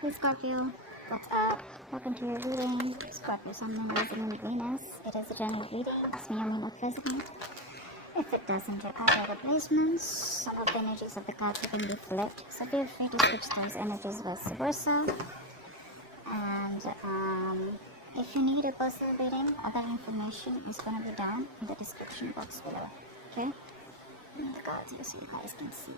Hey Scorpio, what's up? Welcome to your reading. Scorpio, Sun, Moon, Rising, and Venus. It is a general reading. It's me, or me, not present. If it doesn't, your card replacements. Some of the energies of the cards can be flipped, so feel free to switch those energies vice versa. And if you need a personal reading, other information is going to be down in the description box below. Okay? And the cards here so you guys can see.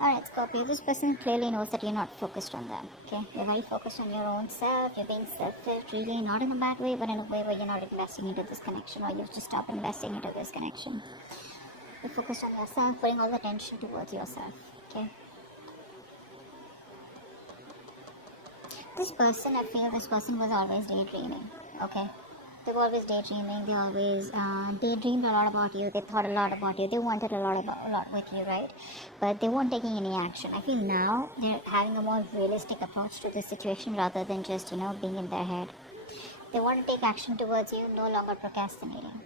Alright, Scorpio, this person clearly knows that you're not focused on them, okay? You're very focused on your own self, you're being selfish, really, not in a bad way, but in a way where you're not investing into this connection, or you've just stopped investing into this connection. You're focused on yourself, putting all the attention towards yourself, okay? This person, I feel this person was always daydreaming, okay? They were always daydreaming, they always daydreamed a lot about you, they thought a lot about you, they wanted a lot with you, right? But they weren't taking any action. I feel now they're having a more realistic approach to the situation rather than just, being in their head. They want to take action towards you, no longer procrastinating.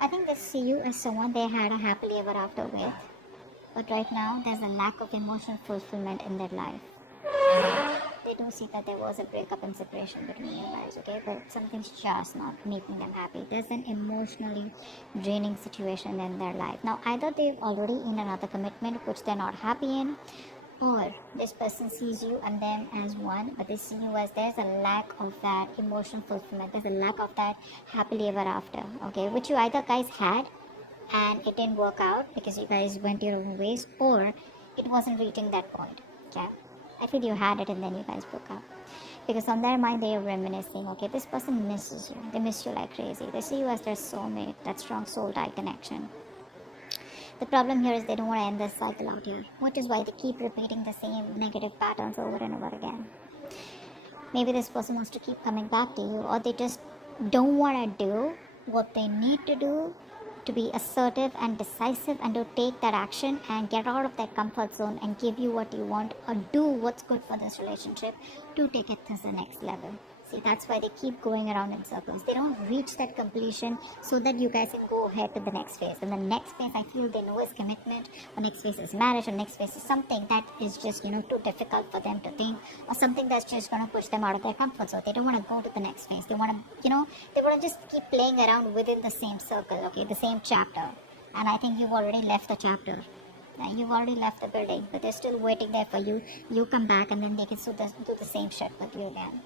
I think they see you as someone they had a happily ever after with, but right now there's a lack of emotional fulfillment in their life. They do see that there was a breakup and separation between you guys, okay? But something's just not making them happy. There's an emotionally draining situation in their life. Now, either they're already in another commitment which they're not happy in, or this person sees you and them as one, but they see you as there's a lack of that emotional fulfillment. There's a lack of that happily ever after, okay? Which you either guys had and it didn't work out because you guys went your own ways, or it wasn't reaching that point, okay? I feel you had it and then you guys broke up. Because on their mind they are reminiscing, okay, this person misses you. They miss you like crazy. They see you as their soulmate, that strong soul-tie connection. The problem here is they don't want to end this cycle out here, which is why they keep repeating the same negative patterns over and over again. Maybe this person wants to keep coming back to you, or they just don't want to do what they need to do to be assertive and decisive and to take that action and get out of that comfort zone and give you what you want or do what's good for this relationship to take it to the next level. See, that's why they keep going around in circles. They don't reach that completion so that you guys can go ahead to the next phase. And the next phase, I feel they know is commitment, or next phase is marriage, or next phase is something that is just, too difficult for them to think, or something that's just going to push them out of their comfort zone. They don't want to go to the next phase. They want to, they want to just keep playing around within the same circle, okay, the same chapter. And I think you've already left the chapter. You've already left the building, but they're still waiting there for you. You come back and then they can do the same shit with you again.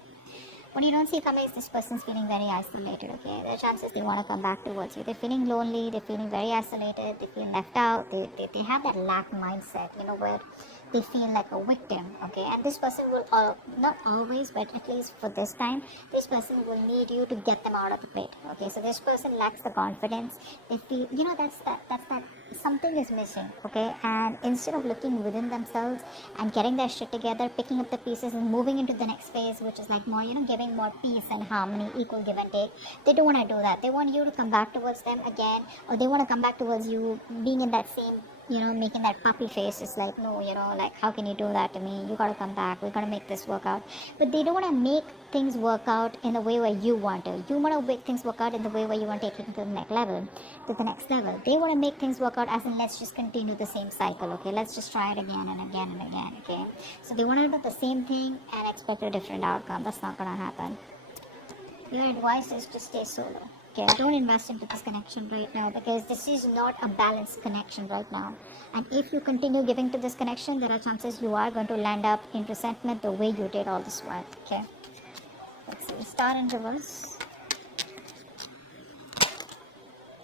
What you don't see coming is this person's feeling very isolated, okay? There are chances they want to come back towards you. They're feeling lonely, they're feeling very isolated, they feel left out, they have that lack mindset, where they feel like a victim, okay? And this person will, not always, but at least for this time, this person will need you to get them out of the pit, okay? So this person lacks the confidence. They feel, that's that something is missing, okay? And instead of looking within themselves and getting their shit together, picking up the pieces and moving into the next phase, which is like more, giving more peace and harmony, equal give and take, they don't want to do that. They want you to come back towards them again, or they want to come back towards you being in that same, making that puppy face. It's like, no, like, how can you do that to me? You gotta come back. We gotta make this work out. But they don't want to make things work out in the way where you want to. You want to make things work out in the way where you want to take it to the next level. They want to make things work out as in, let's just continue the same cycle, okay? Let's just try it again and again and again, okay? So they want to do the same thing and expect a different outcome. That's not gonna happen. Your advice is to stay solo. Okay, don't invest into this connection right now, because this is not a balanced connection right now. And if you continue giving to this connection, there are chances you are going to land up in resentment the way you did all this while. Okay, let's see. Star in reverse.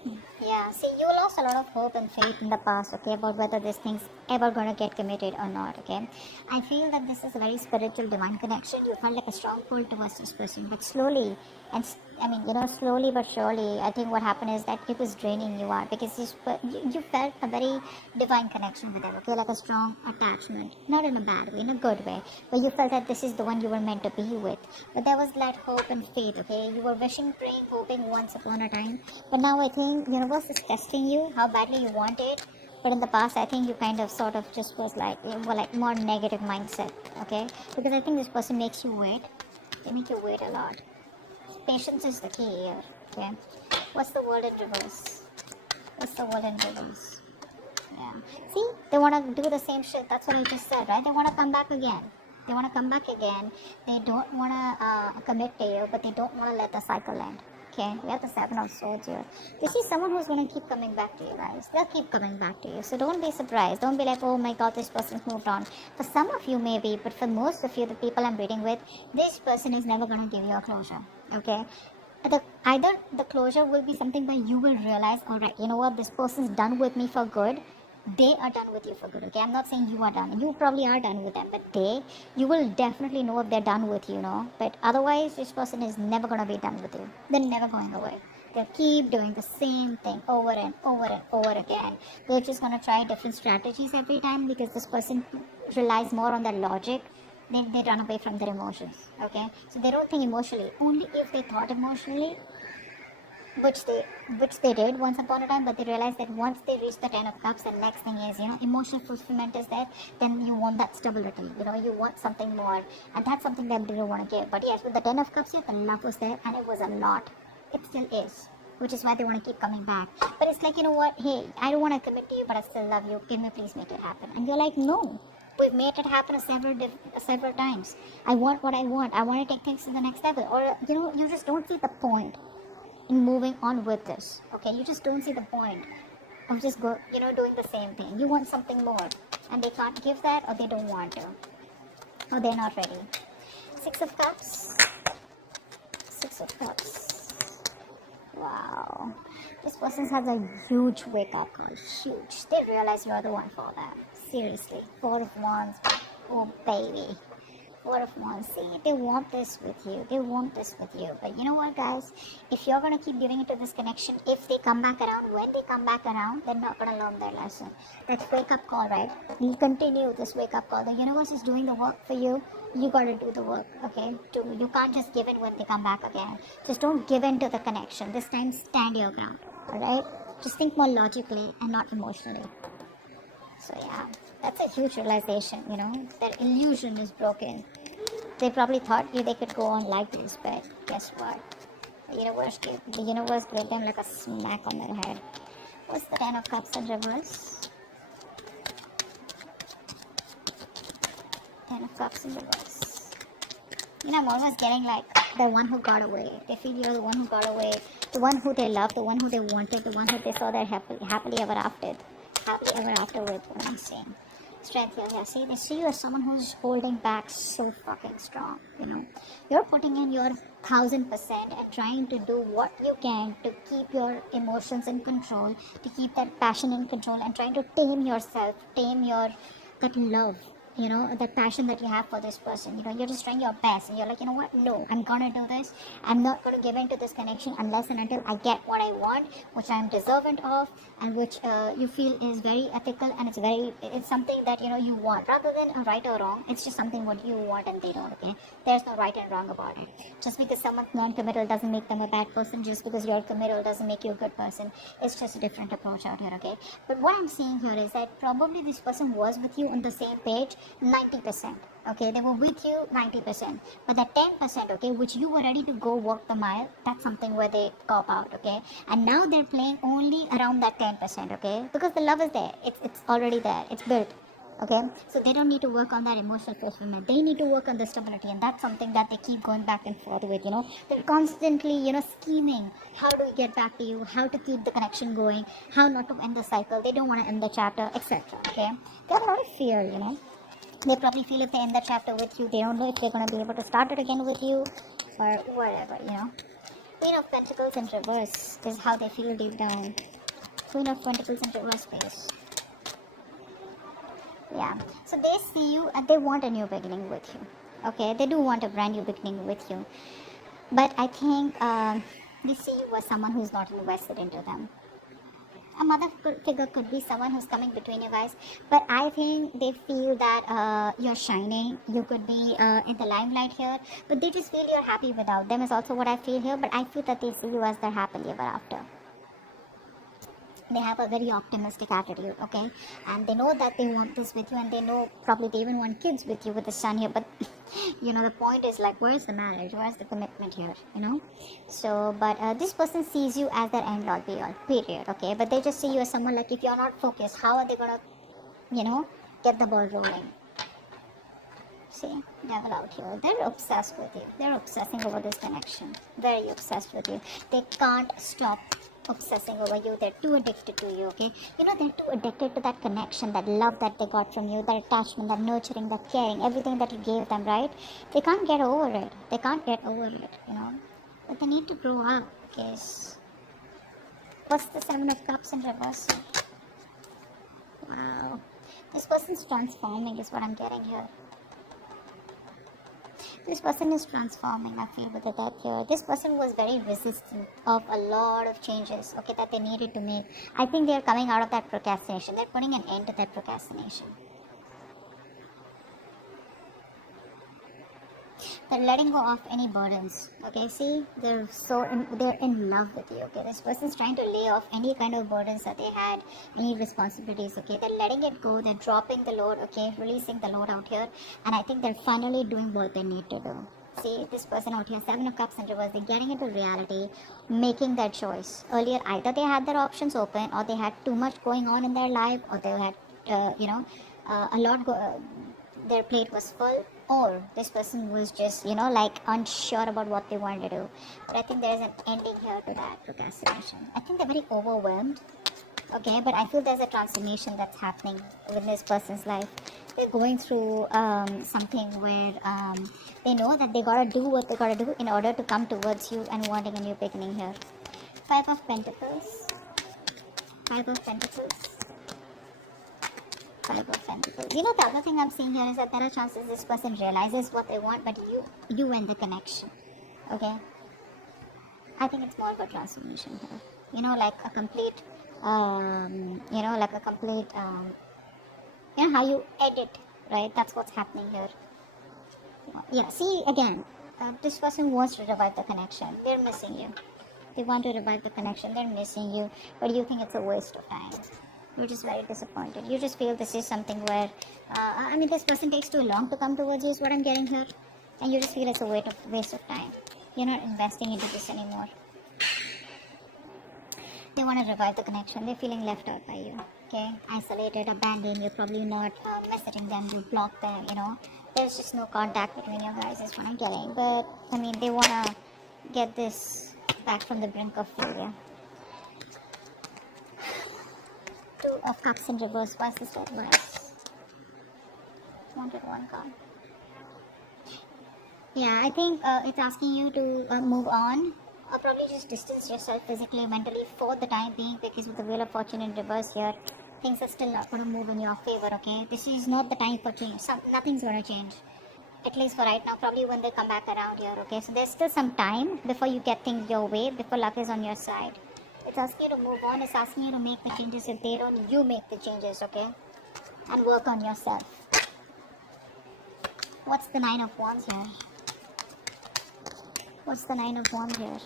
Yeah, see, you lost a lot of hope and faith in the past, okay, about whether this thing's ever gonna get committed or not, okay? I feel that this is a very spiritual, divine connection. You felt like a strong pull towards this person, but slowly, and slowly but surely, I think what happened is that it was draining you out, because you felt a very divine connection with them, okay, like a strong attachment, not in a bad way, in a good way, but you felt that this is the one you were meant to be with. But there was that hope and faith, okay? You were wishing, praying, hoping once upon a time, but now I think universe is testing you, how badly you want it. But in the past, I think you kind of sort of just was like, more negative mindset, okay? Because I think this person makes you wait. They make you wait a lot. Patience is the key here, okay? What's the world in reverse? What's the world in reverse? Yeah. See, they want to do the same shit. That's what I just said, right? They want to come back again. They want to come back again. They don't want to commit to you, but they don't want to let the cycle end. Okay, we have the Seven of Swords here. This is someone who's going to keep coming back to you guys. They'll keep coming back to you. So don't be surprised. Don't be like, oh my god, this person's moved on. For some of you maybe, but for most of you, the people I'm reading with, this person is never going to give you a closure. Okay? Either the closure will be something where you will realize, alright, you know what, this person's done with me for good. They are done with you for good, okay? I'm not saying you are done. You probably are done with them, but you will definitely know if they're done with you, know. But otherwise, this person is never going to be done with you. They're never going away. They'll keep doing the same thing over and over and over again. They're just going to try different strategies every time because this person relies more on their logic. Then they run away from their emotions, okay? So they don't think emotionally. Only if they thought emotionally, which they did once upon a time, but they realized that once they reach the 10 of cups, the next thing is, emotional fulfillment is there, then you want that stability, you want something more, and that's something that they don't want to give. But yes, with the 10 of cups here, the love was there, and it was a lot. It still is, which is why they want to keep coming back. But it's like, you know what, hey, I don't want to commit to you, but I still love you, can you please make it happen? And you're like, no, we've made it happen several times. I want what I want to take things to the next level. Or, you just don't see the point in moving on with this, okay? You just don't see the point of just doing the same thing. You want something more, and they can't give that, or they don't want to, or they're not ready. 6 of Cups. 6 of Cups. Wow. This person has a huge wake-up call. Huge. They realize you're the one for them. Seriously. 4 of Wands. Oh, baby. 4 of Wands. See, they want this with you. They want this with you. But you know what, guys? If you're going to keep giving into this connection, if they come back around, when they come back around, they're not going to learn their lesson. That wake-up call, right? You continue this wake-up call. The universe is doing the work for you. You got to do the work, okay? You can't just give in when they come back again. Just don't give in to the connection. This time, stand your ground, alright? Just think more logically and not emotionally. So yeah, that's a huge realization, their illusion is broken. They probably thought they could go on like this, but guess what? The universe gave them like a smack on their head. What's the 10 of Cups in reverse? 10 of Cups in reverse. I'm always getting like the one who got away. They feel you're the one who got away, the one who they loved, the one who they wanted, the one who they saw their happily ever after. Happily ever after with what I'm saying. Strength here, yeah. See, they see you as someone who's holding back so fucking strong, You're putting in your 1000% and trying to do what you can to keep your emotions in control, to keep that passion in control, and trying to tame yourself, that love, that passion that you have for this person. You're just trying your best, and you're like, you know what, no, I'm gonna do this. I'm not gonna give in to this connection unless and until I get what I want, which I'm deserving of, and which you feel is very ethical, and it's something that you want, rather than a right or wrong. It's just something what you want and they don't, okay? There's no right and wrong about it. Just because someone's non-committal doesn't make them a bad person. Just because you're committal doesn't make you a good person. It's just a different approach out here, okay? But what I'm seeing here is that probably this person was with you on the same page 90%, okay? They were with you 90%, but that 10%, okay, which you were ready to go walk the mile, that's something where they cop out, okay? And now they're playing only around that 10%, okay? Because the love is there. It's already there. It's built, okay? So they don't need to work on that emotional fulfillment. They need to work on the stability, and that's something that they keep going back and forth with, They're constantly, scheming how to get back to you, how to keep the connection going, how not to end the cycle. They don't want to end the chapter, etc., okay? They have a lot of fear, They probably feel if they end the chapter with you, they don't know if they're going to be able to start it again with you, or whatever, Queen of Pentacles in reverse is how they feel deep down. Queen of Pentacles in reverse, please. Yeah, so they see you and they want a new beginning with you, okay? They do want a brand new beginning with you, but I think they see you as someone who's not invested into them. A mother figure could be someone who's coming between you guys, but I think they feel that you're shining. You could be in the limelight here, but they just feel you're happy without them is also what I feel here. But I feel that they see you as their happily ever after. They have a very optimistic attitude, okay, and they know that they want this with you, and they know probably they even want kids with you, with the son here. But the point is, like, where's the marriage, where's the commitment here, so but this person sees you as their end all be all, period, okay, but they just see you as someone, like, if you're not focused, how are they gonna get the ball rolling? See, devil out here. They're obsessed with you. They're obsessing over this connection. Very obsessed with you. They can't stop obsessing over you. They're too addicted to you, okay? They're too addicted to that connection, that love that they got from you, that attachment, that nurturing, that caring, everything that you gave them, right? They can't get over it. They can't get over it, But they need to grow up, because what's the Seven of Cups in reverse? Wow. This person's transforming is what I'm getting here. This person is transforming, I feel, with the death here. This person was very resistant of a lot of changes, okay, that they needed to make. I think they're coming out of that procrastination. They're putting an end to that procrastination. They're letting go of any burdens, okay? See, they're in love with you, okay? This person's trying to lay off any kind of burdens that they had, any responsibilities, okay? They're letting it go. They're dropping the load, okay? Releasing the load out here, and I think they're finally doing what they need to do. See, this person out here, Seven of Cups in reverse, they're getting into reality, making that choice. Earlier, either they had their options open, or they had too much going on in their life, or they had, a lot their plate was full, or this person was just unsure about what they wanted to do. But I think there's an ending here to that procrastination. I think they're very overwhelmed, okay, but I feel there's a transformation that's happening within this person's life. They're going through something where they know that they gotta do what they gotta do in order to come towards you and wanting a new beginning here. Five of Pentacles. Five of Pentacles. Five of Pentacles. The other thing I'm seeing here is that there are chances this person realizes what they want, but you end the connection. Okay? I think it's more of a transformation here. Like a complete, how you edit, right? That's what's happening here. Yeah, see, again, this person wants to revive the connection. They're missing you. They want to revive the connection. They're missing you, but you think it's a waste of time. You're just very disappointed. You just feel this is something where, this person takes too long to come towards you is what I'm getting here. And you just feel it's a waste of time. You're not investing into this anymore. They want to revive the connection. They're feeling left out by you. Okay? Isolated, abandoned. You're probably not messaging them. You block them, There's just no contact between you guys is what I'm getting. But, they want to get this back from the brink of failure. Two of Cups in reverse. Why is this reverse? Wanted one card. Yeah, I think it's asking you to move on, or probably just distance yourself physically, mentally for the time being, because with the Wheel of Fortune in reverse here, things are still not going to move in your favor, okay? This is not the time for change. Nothing's going to change. At least for right now, probably when they come back around here, okay? So there's still some time before you get things your way, before luck is on your side. It's asking you to move on. It's asking you to make the changes. If they don't, you make the changes, okay? And work on yourself. What's the Nine of Wands here? What's the Nine of Wands here?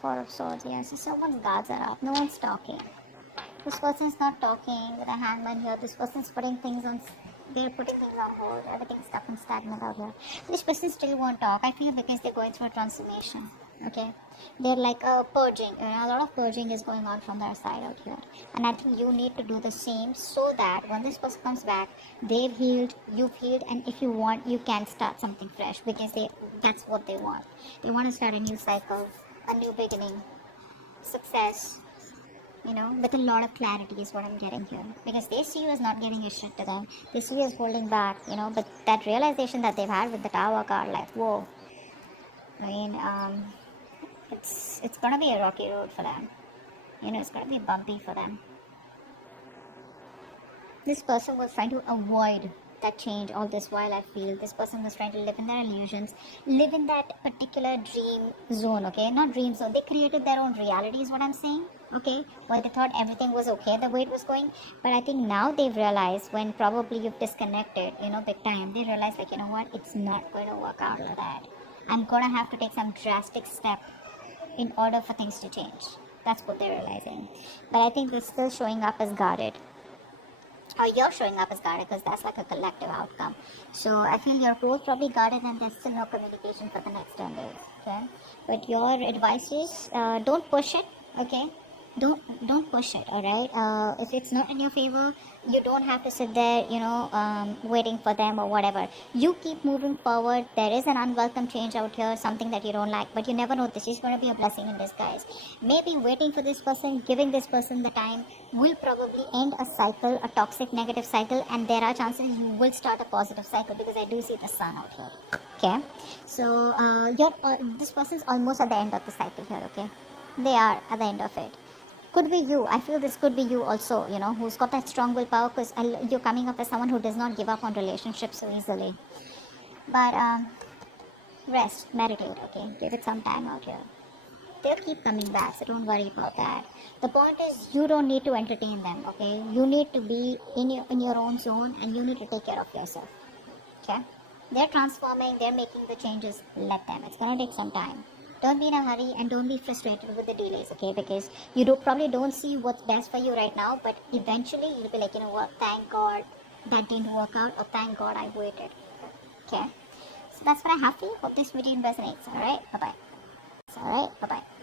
Four of Swords, yes. So someone's guards are up. No one's talking. This person's not talking with a hangman here. This person's putting things on... They're putting things on hold. Everything's stuck and stagnant out here. This person still won't talk. I feel because they're going through a transformation. Okay? They're like purging. A lot of purging is going on from their side out here. And I think you need to do the same so that when this person comes back, they've healed, you've healed, and if you want, you can start something fresh because that's what they want. They want to start a new cycle, a new beginning, success. With a lot of clarity is what I'm getting here. Because they see you as not giving a shit to them. They see you as holding back, but that realization that they've had with the Tower card, like, whoa. It's gonna be a rocky road for them. It's gonna be bumpy for them. This person was trying to avoid that change all this while. I feel this person was trying to live in their illusions, live in that particular dream zone, okay? Not dream zone. They created their own reality is what I'm saying. Okay, well, they thought everything was okay the way it was going, but I think now they've realized when probably you've disconnected, big time, they realize, like, what, it's not going to work out like that. I'm going to have to take some drastic step in order for things to change. That's what they're realizing. But I think they're still showing up as guarded. Or you're showing up as guarded because that's like a collective outcome. So I feel you're both probably guarded and there's still no communication for the next 10 days. Okay? But your advice is don't push it, okay? Don't push it, all right? If it's not in your favor, you don't have to sit there, waiting for them or whatever. You keep moving forward. There is an unwelcome change out here, something that you don't like, but you never know, this is going to be a blessing in disguise. Maybe waiting for this person, giving this person the time will probably end a cycle, a toxic negative cycle, and there are chances you will start a positive cycle, because I do see the sun out here. Okay, so this person's almost at the end of the cycle here. Okay, they are at the end of it. Could be you. I feel this could be you also, who's got that strong willpower, because you're coming up as someone who does not give up on relationships so easily. But rest, meditate, okay? Give it some time out here. They'll keep coming back, so don't worry about that. The point is, you don't need to entertain them, okay? You need to be in your own zone, and you need to take care of yourself, okay? They're transforming, they're making the changes. Let them. It's gonna take some time. Don't be in a hurry and don't be frustrated with the delays, okay? Because you probably don't see what's best for you right now, but eventually you'll be like, you know what, thank God that didn't work out, or thank God I waited, okay? So that's what I have for you. Hope this video resonates, alright? Bye-bye. Alright, bye-bye.